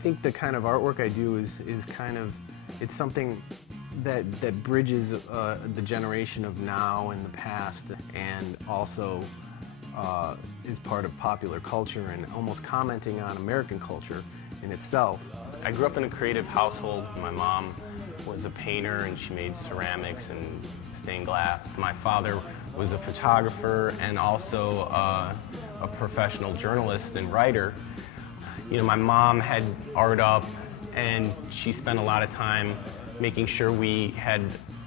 think the kind of artwork I do is kind of, it's something that bridges the generation of now and the past, and also is part of popular culture and almost commenting on American culture in itself. I grew up in a creative household. My mom was a painter and she made ceramics and stained glass. My father was a photographer and also a professional journalist and writer. You know, my mom had art up and she spent a lot of time making sure we had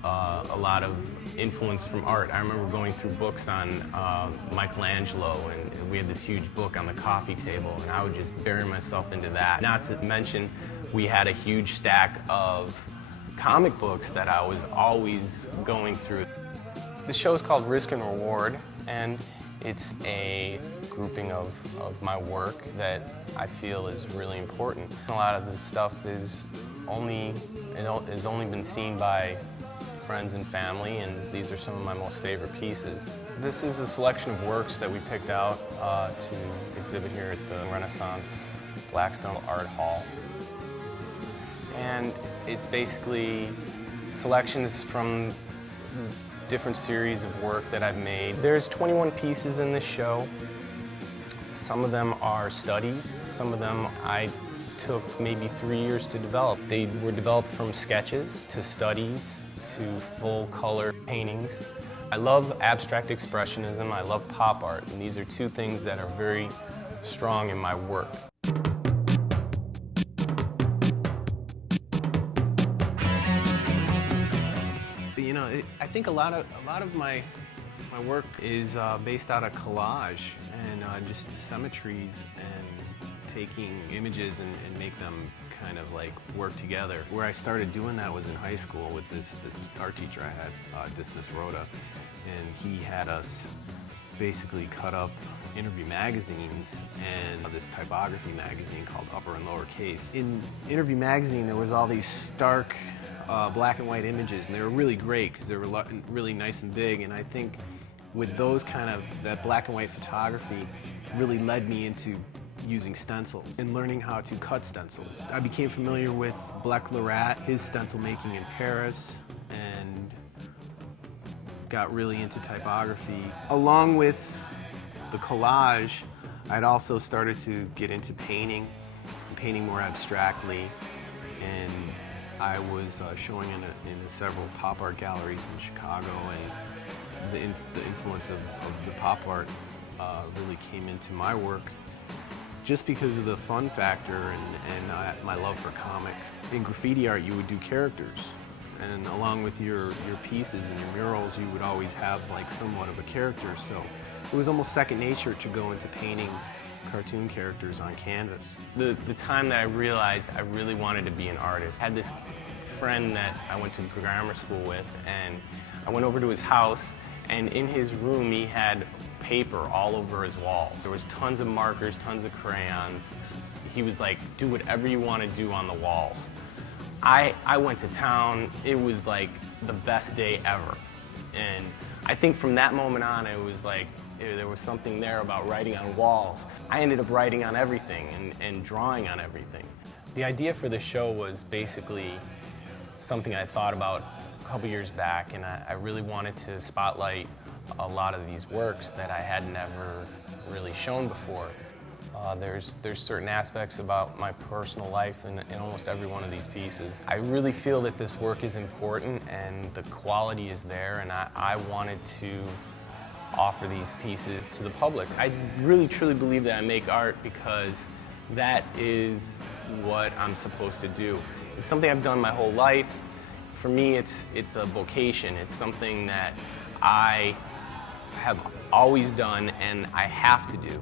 a lot of influence from art. I remember going through books on Michelangelo, and we had this huge book on the coffee table, and I would just bury myself into that. Not to mention, we had a huge stack of comic books that I was always going through. The show is called Risk and Reward, and it's a grouping of my work that I feel is really important. A lot of this stuff is only been seen by friends and family, and these are some of my most favorite pieces. This is a selection of works that we picked out to exhibit here at the Renaissance Blackstone Art Hall. And it's basically selections from different series of work that I've made. There's 21 pieces in this show. Some of them are studies, some of them I took maybe 3 years to develop. They were developed from sketches to studies to full color paintings. I love abstract expressionism, I love pop art, and these are two things that are very strong in my work. You know, I think a lot of my work is based out of collage and just symmetries and taking images and make them kind of like work together. Where I started doing that was in high school with this art teacher I had, Dismiss Rhoda, and he had us basically cut up interview magazines and this typography magazine called Upper and Lower Case. In interview magazine there was all these stark black and white images, and they were really great because they were really nice and big, and I think with those that black and white photography really led me into using stencils and learning how to cut stencils. I became familiar with Blek Lerat, his stencil making in Paris, and got really into typography. Along with the collage, I'd also started to get into painting more abstractly, and I was showing in several pop art galleries in Chicago, and the influence of the pop art really came into my work just because of the fun factor and my love for comics. In graffiti art, you would do characters, and along with your pieces and your murals, you would always have like somewhat of a character. So it was almost second nature to go into painting cartoon characters on canvas. The time that I realized I really wanted to be an artist, I had this friend that I went to grammar school with, and I went over to his house, and in his room he had paper all over his walls. There was tons of markers, tons of crayons. He was like, do whatever you want to do on the walls. I went to town. It was like the best day ever. And I think from that moment on, it was like, there was something there about writing on walls. I ended up writing on everything and drawing on everything. The idea for the show was basically something I thought about a couple years back, and I really wanted to spotlight a lot of these works that I had never really shown before. There's certain aspects about my personal life in almost every one of these pieces. I really feel that this work is important and the quality is there, and I wanted to offer these pieces to the public. I really truly believe that I make art because that is what I'm supposed to do. It's something I've done my whole life. For me, it's a vocation. It's something that I have always done and I have to do.